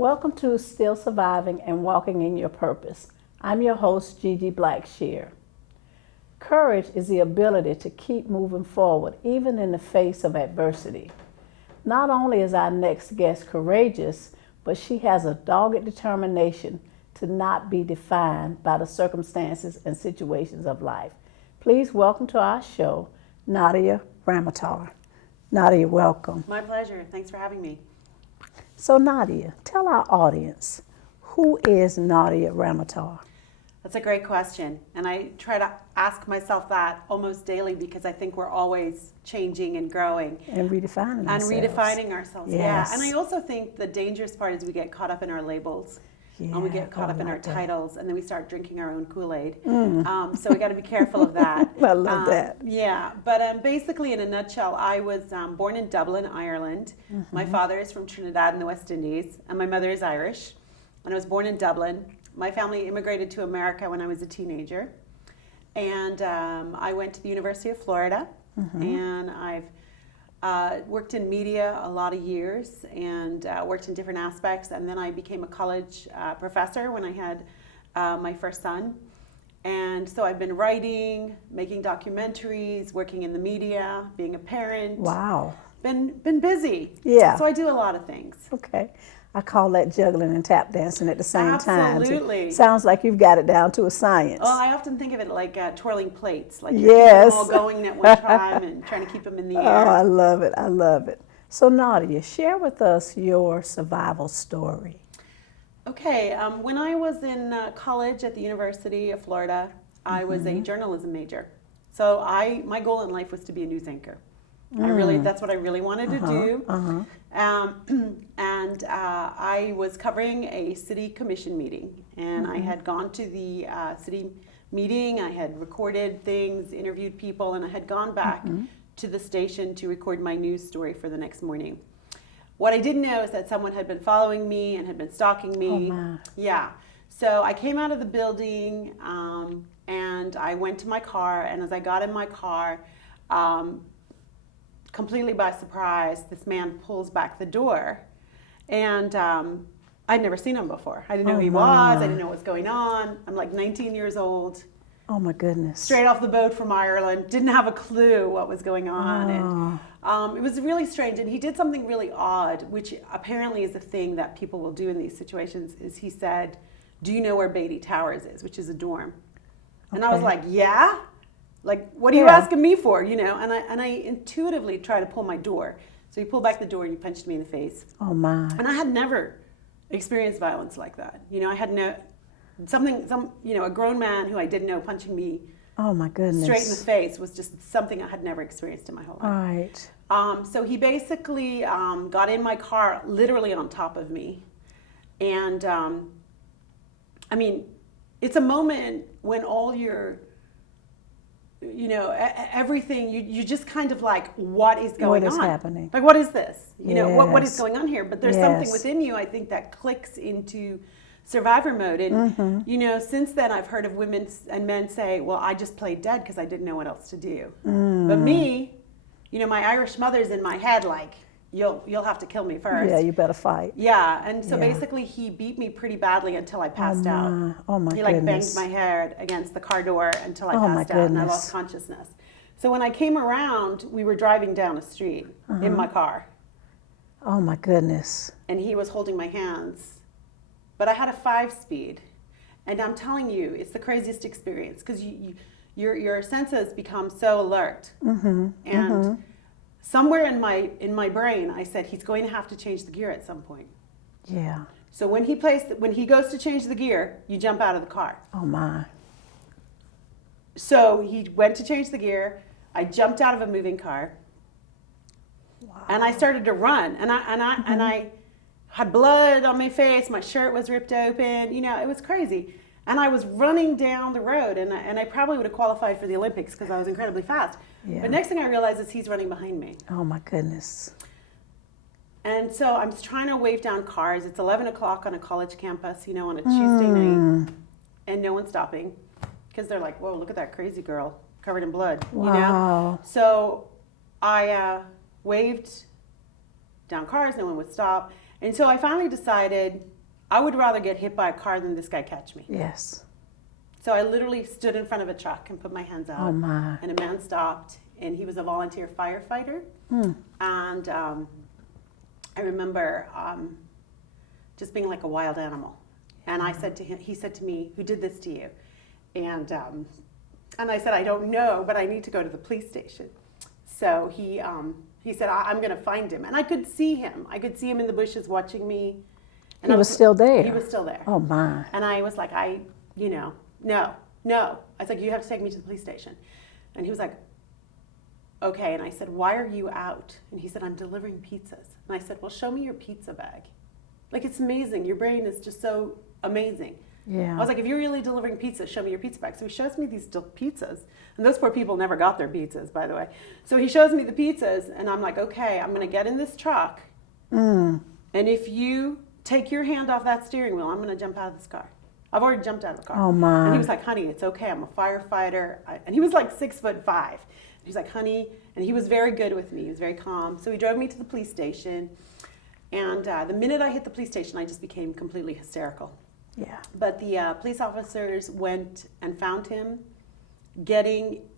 Welcome to Still Surviving and Walking in Your Purpose. I'm your host, Gigi Blackshear. Courage is the ability to keep moving forward even in the face of adversity. Not only is our next guest courageous, but she has a dogged determination to not be defined by the circumstances and situations of life. Please welcome to our show, Nadia Ramoutar. Nadia, welcome. My pleasure. Thanks for having me. So Nadia, tell our audience, who is Nadia Ramoutar? That's a great question. And I try to ask myself that almost daily because I think we're always changing and growing. And redefining ourselves. And redefining ourselves, Yes. yeah. And I also think the dangerous part is we get caught up in our labels. And we get caught up in our titles, and then we start drinking our own Kool-Aid. So we got to be careful of that. I love that. Yeah, but basically, in a nutshell, I was born in Dublin, Ireland. My father is from Trinidad in the West Indies, and my mother is Irish. And I was born in Dublin. My family immigrated to America when I was a teenager. And I went to the University of Florida, and I've worked in media a lot of years and worked in different aspects, and then I became a college professor when I had my first son. And so I've been writing, making documentaries, working in the media, being a parent. Wow. Been busy. Yeah. So I do a lot of things. Okay. I call that juggling and tap dancing at the same time. Absolutely. Sounds like you've got it down to a science. Well, I often think of it like twirling plates, like Yes. you're all going at one time and trying to keep them in the Oh, air. I love it. I love it. So Nadia, share with us your survival story. Okay, when I was in college at the University of Florida, I was a journalism major. So my goal in life was to be a news anchor. That's what I really wanted to do. And I was covering a city commission meeting, and I had gone to the city meeting. I had recorded things, interviewed people, and I had gone back to the station to record my news story for the next morning. What I didn't know is that someone had been following me and had been stalking me. Oh, my. Yeah. So I came out of the building, and I went to my car, and as I got in my car, completely by surprise, this man pulls back the door, and I'd never seen him before. I didn't know who he was. I didn't know what was going on. I'm like 19 years old. Oh my goodness. Straight off the boat from Ireland. Didn't have a clue what was going on. And it was really strange. And he did something really odd, which apparently is a thing that people will do in these situations, is he said, "Do you know where Beatty Towers is?" which is a dorm. And I was like, yeah? Like, what are you asking me for, you know? And I intuitively tried to pull my door. So he pulled back the door and he punched me in the face. Oh my. And I had never experienced violence like that. You know, I had a grown man who I didn't know punching me Oh my goodness. straight in the face was just something I had never experienced in my whole life. Right. So he basically got in my car literally on top of me. And I mean, it's a moment when all your, you know, everything, you just kind of like, what is going on? What is happening? Like, what is this? You know, what is Yes. going on here? But there's something within you, I think, that clicks into survivor mode. And, you know, since then I've heard of women and men say, well, I just played dead because I didn't know what else to do. But me, you know, my Irish mother's in my head like, you'll have to kill me first. Yeah, you better fight. Yeah, and so basically he beat me pretty badly until I passed out. Oh my He like goodness. banged my head against the car door until I Oh, my passed out and I goodness. lost consciousness. So when I came around, we were driving down a street in my car, Oh my goodness. and he was holding my hands. But I had a 5-speed, and I'm telling you, it's the craziest experience because your senses become so alert. And somewhere in my brain, I said he's going to have to change the gear at some point. Yeah. So when he goes to change the gear, you jump out of the car. Oh my. So he went to change the gear. I jumped out of a moving car, and I started to run. And I had blood on my face. My shirt was ripped open. You know, it was crazy. And I was running down the road, and I probably would have qualified for the Olympics because I was incredibly fast. Yeah. But next thing I realized is he's running behind me. Oh my goodness. And so I'm trying to wave down cars. It's 11 o'clock on a college campus, you know, on a Tuesday night, and no one's stopping because they're like, whoa, look at that crazy girl covered in blood, you know? Wow. So I waved down cars, no one would stop. And so I finally decided I would rather get hit by a car than this guy catch me. Yes. So I literally stood in front of a truck and put my hands out. Oh my. And a man stopped, and he was a volunteer firefighter. And I remember just being like a wild animal. And I said to him, he said to me, "Who did this to you?" And I said, "I don't know, but I need to go to the police station." So he said, "I'm going to find him." And I could see him. I could see him in the bushes watching me. And He was still there. He was still there. Oh my. And I was like, no. I said, "You have to take me to the police station." And he was like, "Okay." And I said, "Why are you out?" And he said, "I'm delivering pizzas." And I said, "Well, show me your pizza bag." Like, it's amazing. Your brain is just so amazing. Yeah. I was like, "If you're really delivering pizzas, show me your pizza bag." So he shows me these pizzas. And those poor people never got their pizzas, by the way. So he shows me the pizzas, and I'm like, "Okay, I'm going to get in this truck. And if you take your hand off that steering wheel, I'm going to jump out of this car." I've already jumped out of the car. Oh my. And he was like, "Honey, it's okay. I'm a firefighter." And he was like 6'5". He's like, "Honey," and he was very good with me. He was very calm. So he drove me to the police station. And the minute I hit the police station, I just became completely hysterical. Yeah. But the police officers went and found him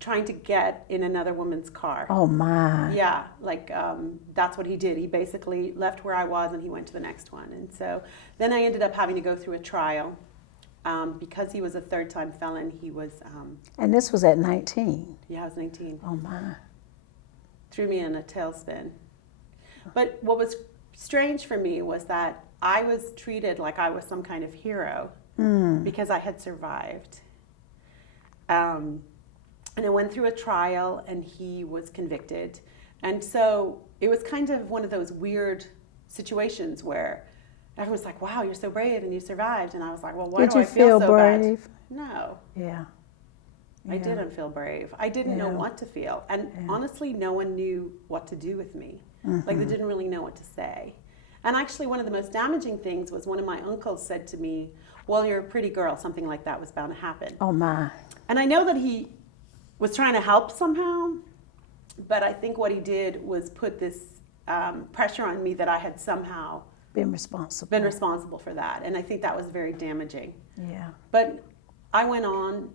trying to get in another woman's car. Oh my. Yeah, like that's what he did. He basically left where I was and he went to the next one. And so then I ended up having to go through a trial. Because he was a third-time felon, he was... And this was at 19. Yeah, I was 19. Oh my. Threw me in a tailspin. But what was strange for me was that I was treated like I was some kind of hero because I had survived. And I went through a trial and he was convicted. And so it was kind of one of those weird situations where everyone's like, "Wow, you're so brave and you survived." And I was like, "Well, why do I feel so brave? bad?" No. Yeah. I didn't feel brave. I didn't know what to feel. And honestly, no one knew what to do with me. Like, they didn't really know what to say. And actually, one of the most damaging things was one of my uncles said to me, "Well, you're a pretty girl. Something like that was bound to happen." Oh my. And I know that he was trying to help somehow, but I think what he did was put this pressure on me that I had somehow Been responsible. been responsible for that. And I think that was very damaging. Yeah. But I went on,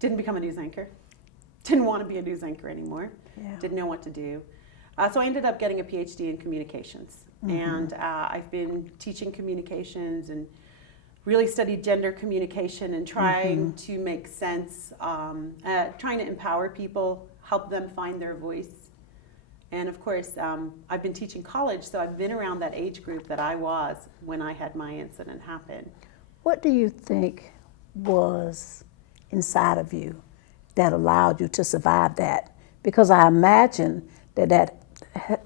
didn't become a news anchor, didn't want to be a news anchor anymore, didn't know what to do. So I ended up getting a PhD in communications. And I've been teaching communications and really studied gender communication and trying to make sense, trying to empower people, help them find their voice. And of course, I've been teaching college, so I've been around that age group that I was when I had my incident happen. What do you think was inside of you that allowed you to survive that? Because I imagine that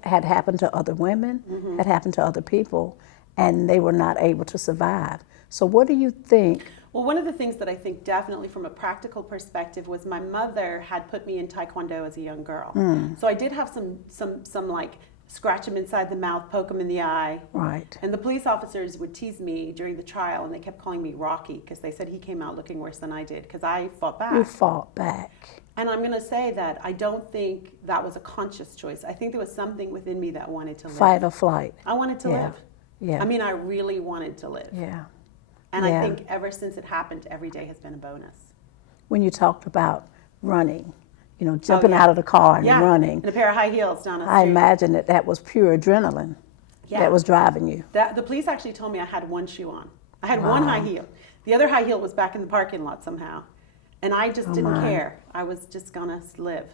had happened to other women, had happened to other people, and they were not able to survive. So what do you think? Well, one of the things that I think definitely from a practical perspective was my mother had put me in Taekwondo as a young girl. So I did have some like scratch him inside the mouth, poke him in the eye. Right. And the police officers would tease me during the trial, and they kept calling me Rocky because they said he came out looking worse than I did because I fought back. You fought back. And I'm going to say that I don't think that was a conscious choice. I think there was something within me that wanted to live. Fight or flight. I wanted to live. Yeah. I mean, I really wanted to live. Yeah. And I think ever since it happened, every day has been a bonus. When you talked about running, you know, jumping out of the car and running. In a pair of high heels down the street. I imagine that was pure adrenaline that was driving you. The police actually told me I had one shoe on. I had one high heel. The other high heel was back in the parking lot somehow. And I just didn't care. I was just gonna live.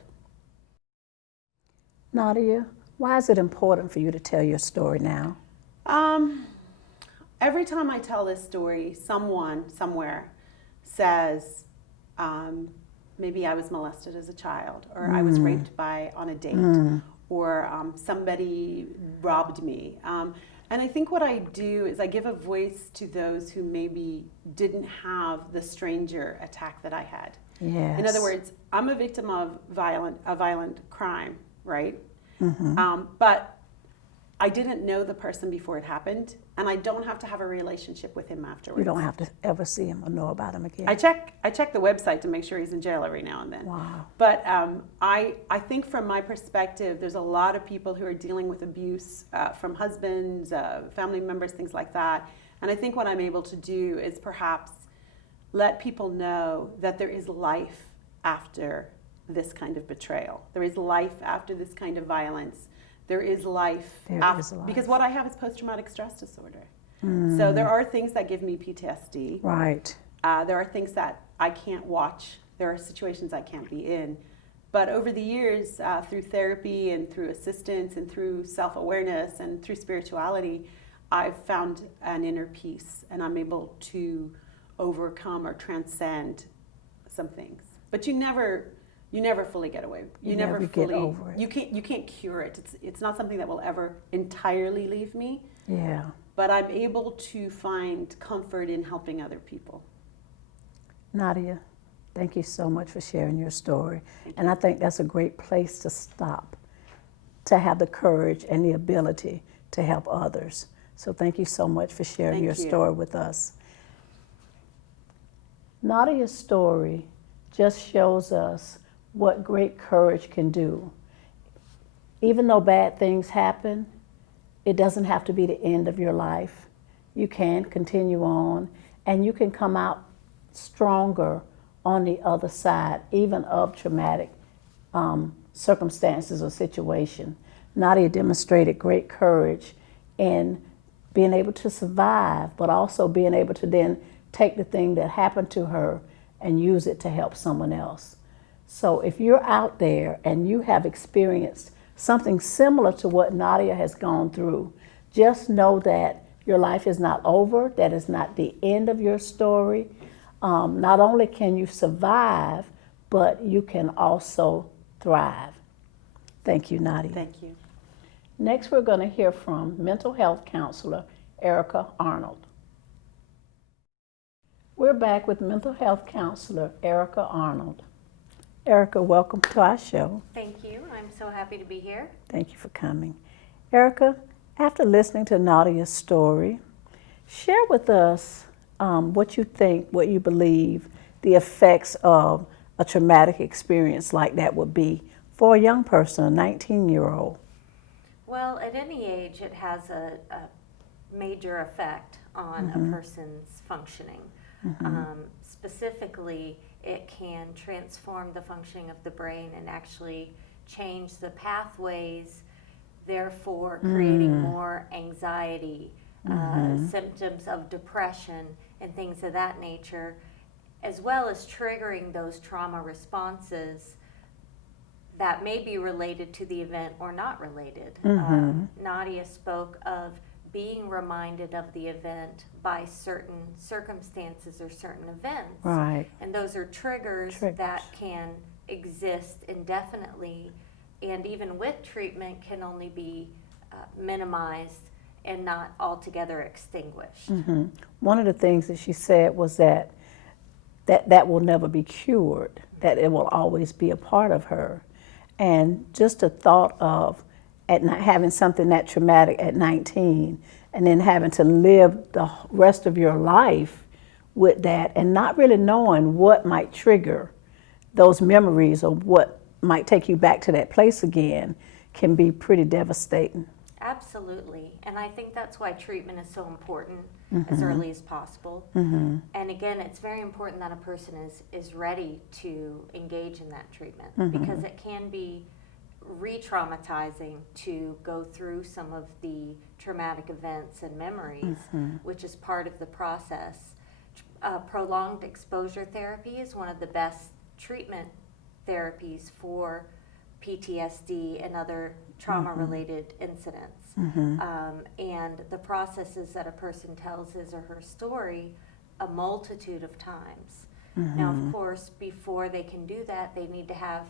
Nadia, why is it important for you to tell your story now? Every time I tell this story, someone somewhere says, maybe I was molested as a child, or I was raped on a date, or somebody robbed me. And I think what I do is I give a voice to those who maybe didn't have the stranger attack that I had. Yes. In other words, I'm a victim of a violent crime, right? But I didn't know the person before it happened, and I don't have to have a relationship with him afterwards. You don't have to ever see him or know about him again. I check the website to make sure he's in jail every now and then. Wow. But I think from my perspective, there's a lot of people who are dealing with abuse from husbands, family members, things like that. And I think what I'm able to do is perhaps let people know that there is life after this kind of betrayal. There is life after this kind of violence. There is life after, because what I have is post-traumatic stress disorder. So there are things that give me PTSD. Right. There are things that I can't watch. There are situations I can't be in. But over the years, through therapy and through assistance and through self-awareness and through spirituality, I've found an inner peace, and I'm able to overcome or transcend some things. But you never fully get away. You never get over it. You can't cure it. It's not something that will ever entirely leave me. Yeah. But I'm able to find comfort in helping other people. Nadia, thank you so much for sharing your story. And I think that's a great place to stop, to have the courage and the ability to help others. So thank you so much for sharing your story with us. Nadia's story just shows us what great courage can do. Even though bad things happen, it doesn't have to be the end of your life. You can continue on, and you can come out stronger on the other side, even of traumatic circumstances or situation. Nadia demonstrated great courage in being able to survive, but also being able to then take the thing that happened to her and use it to help someone else. So if you're out there and you have experienced something similar to what Nadia has gone through, just know that your life is not over, that is not the end of your story. Not only can you survive, but you can also thrive. Thank you, Nadia. Thank you. Next, we're going to hear from mental health counselor Erica Arnold. We're back with mental health counselor Erica Arnold. Erica, welcome to our show. Thank you. I'm so happy to be here. Thank you for coming. Erica, after listening to Nadia's story, share with us what you think, what you believe the effects of a traumatic experience like that would be for a young person, a 19-year-old. Well, at any age, it has a major effect on a person's functioning. Specifically, it can transform the functioning of the brain and actually change the pathways, therefore creating more anxiety, symptoms of depression, and things of that nature, as well as triggering those trauma responses that may be related to the event or not related. Nadia spoke of being reminded of the event by certain circumstances or certain events. Right. And those are triggers that can exist indefinitely, and even with treatment can only be minimized and not altogether extinguished. One of the things that she said was that will never be cured, that it will always be a part of her. And just the thought of having something that traumatic at 19 and then having to live the rest of your life with that and not really knowing what might trigger those memories or what might take you back to that place again can be pretty devastating. Absolutely. And I think that's why treatment is so important as early as possible. And again, it's very important that a person is ready to engage in that treatment because it can be re-traumatizing to go through some of the traumatic events and memories, which is part of the process. Prolonged exposure therapy is one of the best treatment therapies for PTSD and other trauma-related incidents. And the processes that a person tells his or her story a multitude of times. Now, of course, before they can do that, they need to have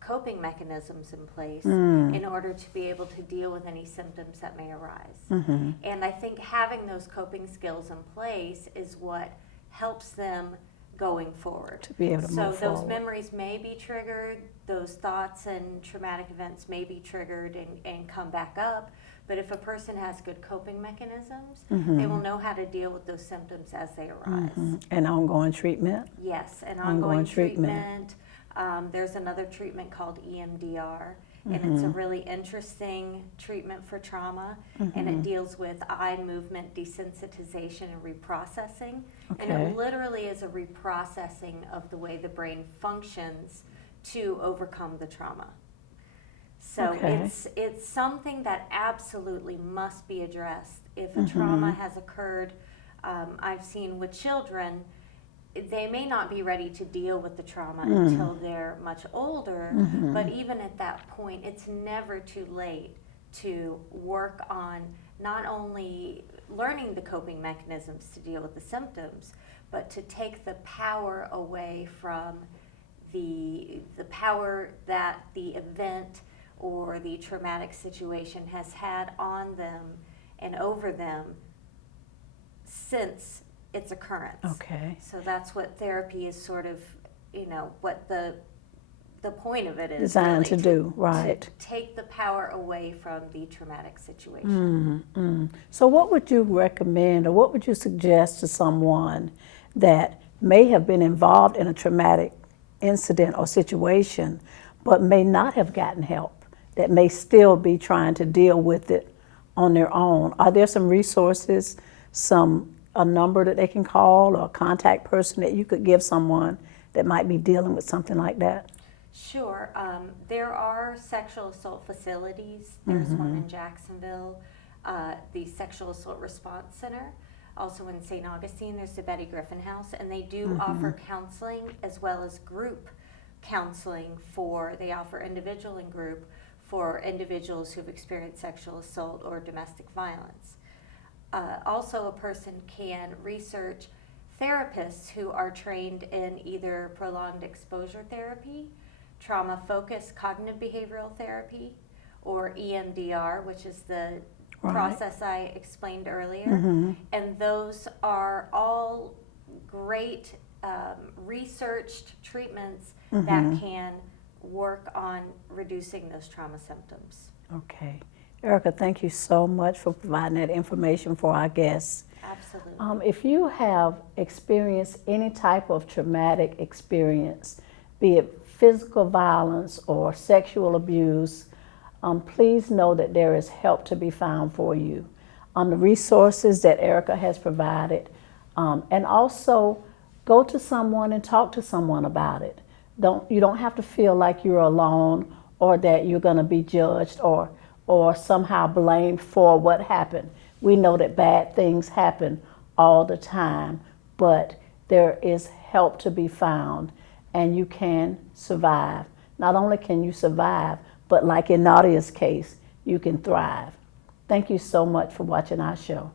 coping mechanisms in place in order to be able to deal with any symptoms that may arise. And I think having those coping skills in place is what helps them going forward. To be able to move So those forward. memories may be triggered, those thoughts and traumatic events may be triggered and come back up, But if a person has good coping mechanisms, they will know how to deal with those symptoms as they arise. And ongoing treatment? Yes, and Ongoing ongoing treatment. treatment. There's another treatment called EMDR, and it's a really interesting treatment for trauma, and it deals with eye movement desensitization and reprocessing. And Okay. it literally is a reprocessing of the way the brain functions to overcome the trauma. So Okay. it's something that absolutely must be addressed. If a trauma has occurred, I've seen with children, they may not be ready to deal with the trauma until they're much older, but even at that point, it's never too late to work on not only learning the coping mechanisms to deal with the symptoms, but to take the power away from the power that the event or the traumatic situation has had on them and over them since its occurrence. Okay. So that's what therapy is sort of, what the point of it is. Designed really, to do, right. To take the power away from the traumatic situation. So what would you recommend or what would you suggest to someone that may have been involved in a traumatic incident or situation but may not have gotten help, that may still be trying to deal with it on their own? Are there some resources, a number that they can call or a contact person that you could give someone that might be dealing with something like that? Sure. There are sexual assault facilities. There's one in Jacksonville, the Sexual Assault Response Center. Also in St. Augustine, there's the Betty Griffin House, and they do offer counseling as well as group counseling they offer individual and group for individuals who've experienced sexual assault or domestic violence. Also, a person can research therapists who are trained in either prolonged exposure therapy, trauma-focused cognitive behavioral therapy, or EMDR, which is the process I explained earlier. And those are all great researched treatments that can work on reducing those trauma symptoms. Okay. Erica, thank you so much for providing that information for our guests. Absolutely. If you have experienced any type of traumatic experience, be it physical violence or sexual abuse, please know that there is help to be found for you. The resources that Erica has provided, and also go to someone and talk to someone about it. You don't have to feel like you're alone or that you're going to be judged or somehow blamed for what happened. We know that bad things happen all the time, but there is help to be found and you can survive. Not only can you survive, but like in Nadia's case, you can thrive. Thank you so much for watching our show.